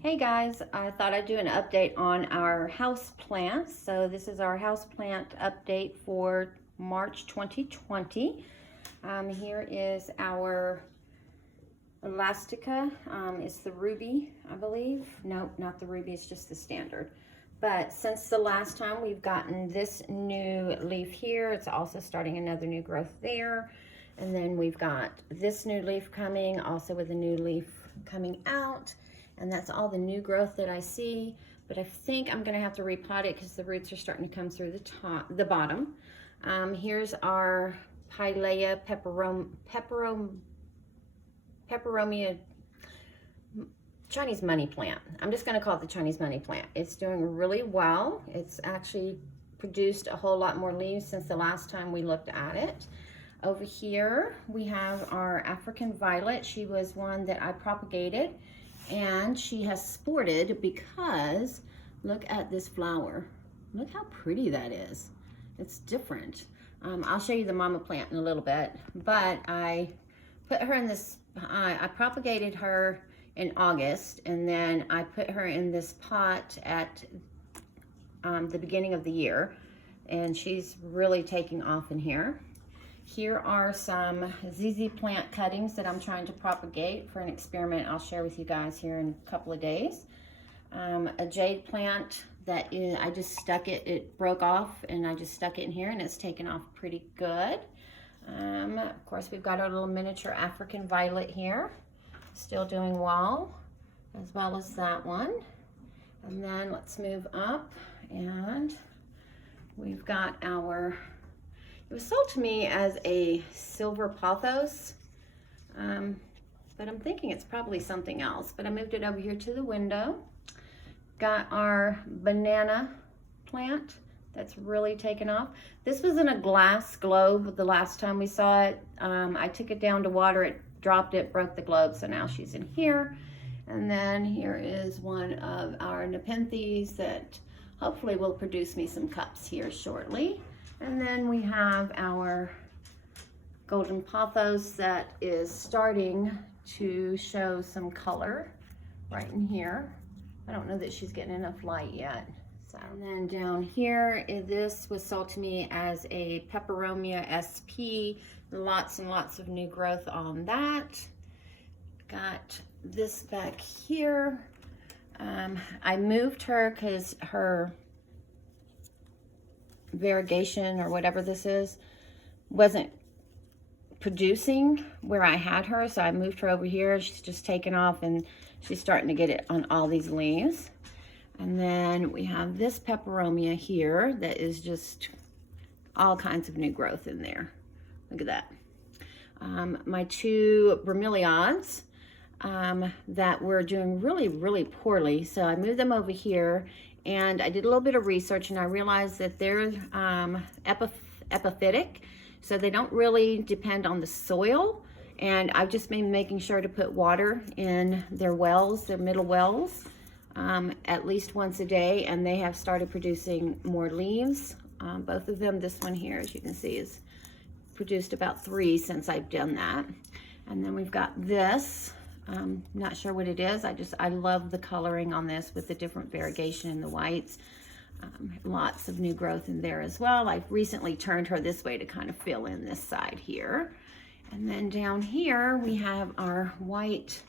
Hey guys, I thought I'd do an update on our house plants. So this is our house plant update for March 2020. Here is our Elastica. It's the ruby, I believe. Nope, not the ruby, it's just the standard. But since the last time, we've gotten this new leaf here. It's also starting another new growth there. And then we've got this new leaf coming, also with a new leaf coming out. And that's all the new growth that I see. But I think I'm gonna have to repot it because the roots are starting to come through the bottom. Here's our Cattleya Peperomia Chinese money plant. I'm just gonna call it the Chinese money plant. It's doing really well. It's actually produced a whole lot more leaves since the last time we looked at it. Over here, we have our African violet. She was one that I propagated, and she has sported because look at this flower. Look how pretty that is. It's different. I'll show you the mama plant in a little bit, but I put her in this, I propagated her in August, and then I put her in this pot at the beginning of the year, and she's really taking off in here. Here are some ZZ plant cuttings that I'm trying to propagate for an experiment I'll share with you guys here in a couple of days. A jade plant that I just stuck it, it broke off, and I just stuck it in here, and it's taken off pretty good. Of course, we've got our little miniature African violet here, still doing well as that one. And then let's move up, and we've got our, it was sold to me as a silver pothos, but I'm thinking it's probably something else. But I moved it over here to the window. Got our banana plant that's really taken off. This was in a glass globe the last time we saw it. I took it down to water it, dropped it, broke the globe, so now she's in here. And then here is one of our Nepenthes that hopefully will produce me some cups here shortly. And then we have our golden pothos that is starting to show some color right in here. I don't know that she's getting enough light yet. So, and then down here, this was sold to me as a Peperomia Sp. Lots and lots of new growth on that. Got this back here. I moved her because her variegation or whatever this is wasn't producing where I had her, so I moved her over here. She's just taken off, and she's starting to get it on all these leaves. And then we have this peperomia here that is just all kinds of new growth in there. Look at that. My two bromeliads that were doing really poorly, so I moved them over here. And I did a little bit of research, and I realized that they're epiphytic, so they don't really depend on the soil. And I've just been making sure to put water in their wells, their middle wells, at least once a day, and they have started producing more leaves. Both of them, this one here, as you can see, has produced about 3 since I've done that. And then we've got this. Not sure what it is. I love the coloring on this with the different variegation in the whites. Lots of new growth in there as well. I've recently turned her this way to kind of fill in this side here. And then down here we have our white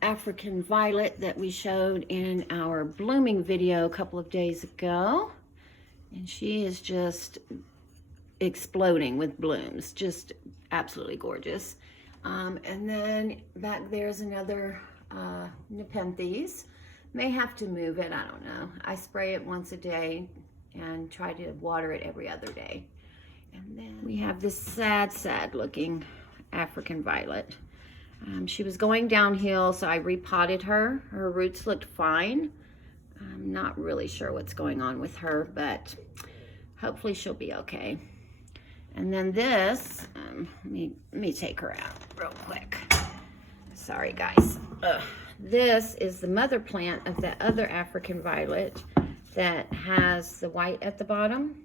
African violet that we showed in our blooming video a couple of days ago. And she is just exploding with blooms, just absolutely gorgeous. And then back there's another Nepenthes. May have to move it, I don't know. I spray it once a day and try to water it every other day. And then we have this sad looking African violet. She was going downhill, so I repotted her. Her roots looked fine. I'm not really sure what's going on with her, but hopefully she'll be okay. And then this, let me take her out real quick. Sorry guys. This is the mother plant of that other African violet that has the white at the bottom.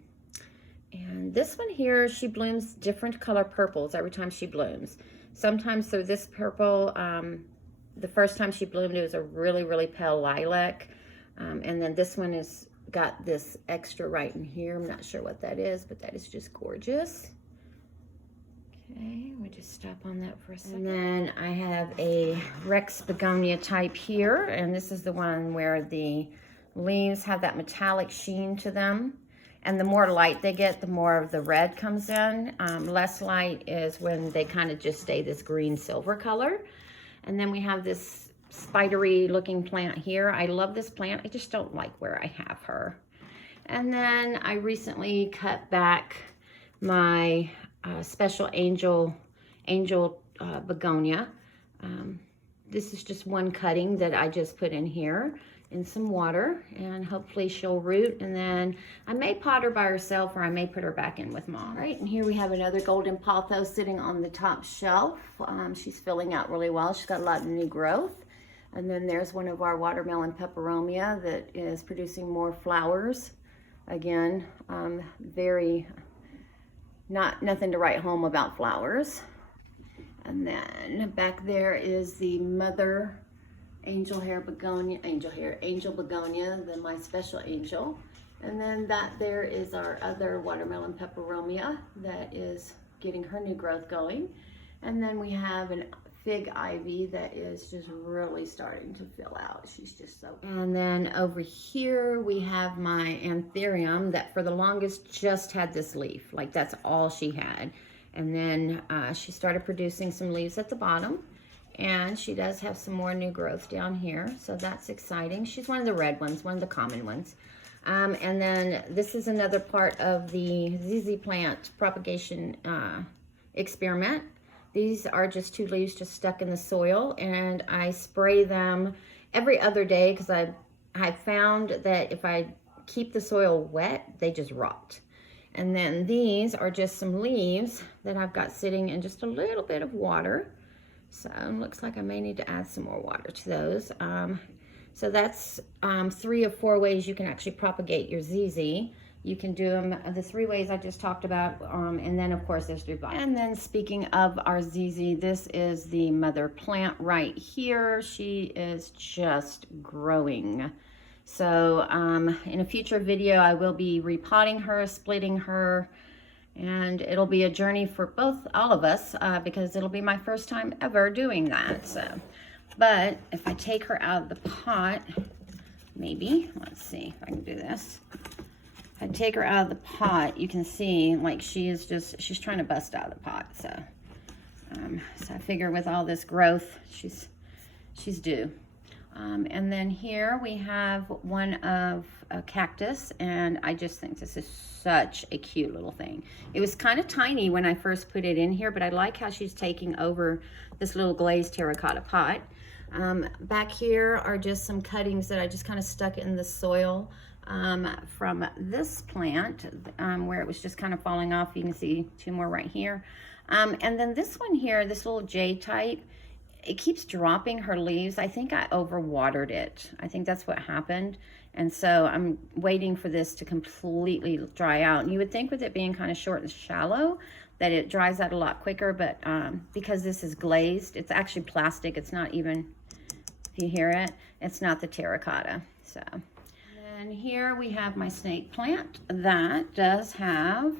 And this one here, she blooms different color purples every time she blooms. Sometimes they're this purple the first time she bloomed, it was a really, really pale lilac. And then this one is got this extra right in here. I'm not sure what that is, but that is just gorgeous. Okay, we just stop on that for a second. And then I have a Rex begonia type here, and this is the one where the leaves have that metallic sheen to them. And the more light they get, the more of the red comes in. Less light is when they kind of just stay this green silver color. And then we have this spidery looking plant here. I love this plant. I just don't like where I have her. And then I recently cut back my special angel begonia. This is just one cutting that I just put in here in some water, and hopefully she'll root, and then I may pot her by herself, or I may put her back in with Mom. All right, and here we have another golden pothos sitting on the top shelf. She's filling out really well. She's got a lot of new growth. And then there's one of our watermelon peperomia that is producing more flowers. Again, nothing to write home about flowers. And then back there is the mother angel begonia, my special angel. And then that there is our other watermelon peperomia that is getting her new growth going. And then we have an fig ivy that is just really starting to fill out. She's just so. And then over here we have my anthurium that for the longest just had this leaf. Like, that's all she had. And then she started producing some leaves at the bottom. And she does have some more new growth down here, so that's exciting. She's one of the red ones, one of the common ones. And then this is another part of the ZZ plant propagation experiment. These are just 2 leaves just stuck in the soil, and I spray them every other day because I found that if I keep the soil wet, they just rot. And then these are just some leaves that I've got sitting in just a little bit of water. So it looks like I may need to add some more water to those. So that's 3 of 4 ways you can actually propagate your ZZ. You can do them the 3 ways I just talked about, and then of course there's through vine. And then speaking of our ZZ, this is the mother plant right here. She is just growing. So in a future video, I will be repotting her, splitting her, and it'll be a journey for all of us, because it'll be my first time ever doing that. So, but if I take her out of the pot, maybe, let's see if I can do this. If I take her out of the pot, you can see like she's trying to bust out of the pot. So, so I figure with all this growth, she's due. And then here we have one of a cactus, and I just think this is such a cute little thing. It was kind of tiny when I first put it in here, but I like how she's taking over this little glazed terracotta pot. Back here are just some cuttings that I just kind of stuck in the soil from this plant where it was just kind of falling off. You can see 2 more right here. And then this one here, this little jade type, it keeps dropping her leaves. I think I overwatered it. I think that's what happened. And so I'm waiting for this to completely dry out. And you would think with it being kind of short and shallow that it dries out a lot quicker, but because this is glazed, it's actually plastic. It's not even, if you hear it, it's not the terracotta. So, and here we have my snake plant that does have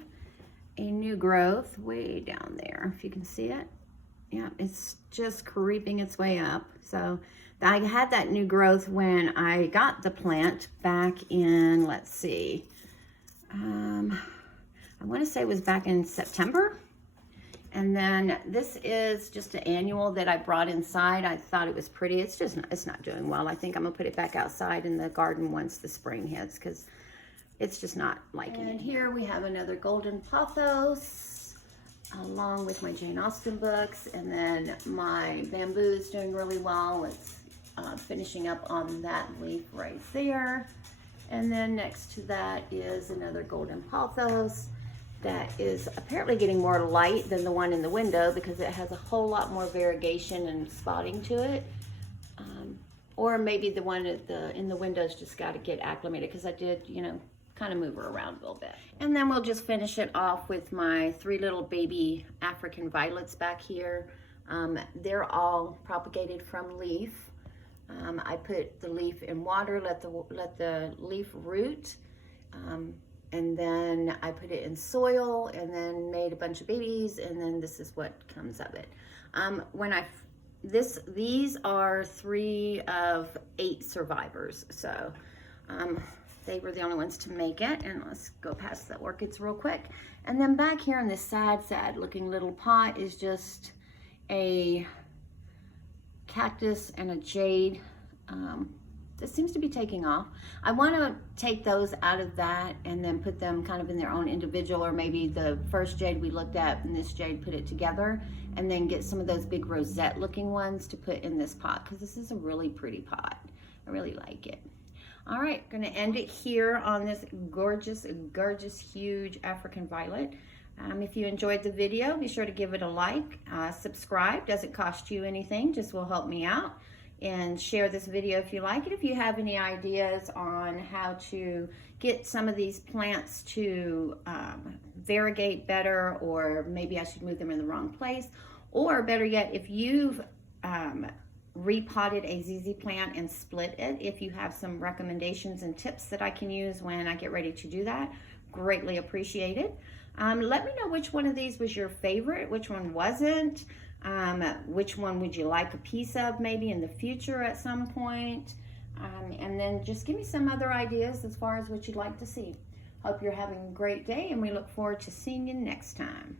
a new growth way down there, if you can see it. Yeah, it's just creeping its way up. So I had that new growth when I got the plant back in, let's see, I want to say it was back in September. And then this is just an annual that I brought inside. I thought it was pretty. It's not doing well. I think I'm gonna put it back outside in the garden once the spring hits, because it's just not liking it. And here we have another golden pothos, along with my Jane Austen books, and then my bamboo is doing really well. It's finishing up on that leaf right there. And then next to that is another golden pothos that is apparently getting more light than the one in the window because it has a whole lot more variegation and spotting to it. Or maybe the one in the window's just got to get acclimated, because I did, kind of move her around a little bit. And then we'll just finish it off with my 3 little baby African violets back here. They're all propagated from leaf. I put the leaf in water, let the leaf root, and then I put it in soil, and then made a bunch of babies, and then this is what comes of it. These are 3 of 8 survivors, so they were the only ones to make it. And let's go past the orchids real quick. And then back here in this sad looking little pot is just a cactus and a jade. This seems to be taking off. I want to take those out of that and then put them kind of in their own individual, or maybe the first jade we looked at and this jade, put it together, and then get some of those big rosette looking ones to put in this pot, because this is a really pretty pot. I really like it. All right, gonna end it here on this gorgeous, huge African violet. If you enjoyed the video, be sure to give it a like, subscribe, doesn't cost you anything, just will help me out, and share this video if you like it. If you have any ideas on how to get some of these plants to variegate better, or maybe I should move them in the wrong place, or better yet, if you've repotted a ZZ plant and split it, if you have some recommendations and tips that I can use when I get ready to do that, greatly appreciated. Let me know which one of these was your favorite, which one wasn't, which one would you like a piece of maybe in the future at some point, and then just give me some other ideas as far as what you'd like to see. Hope you're having a great day, and we look forward to seeing you next time.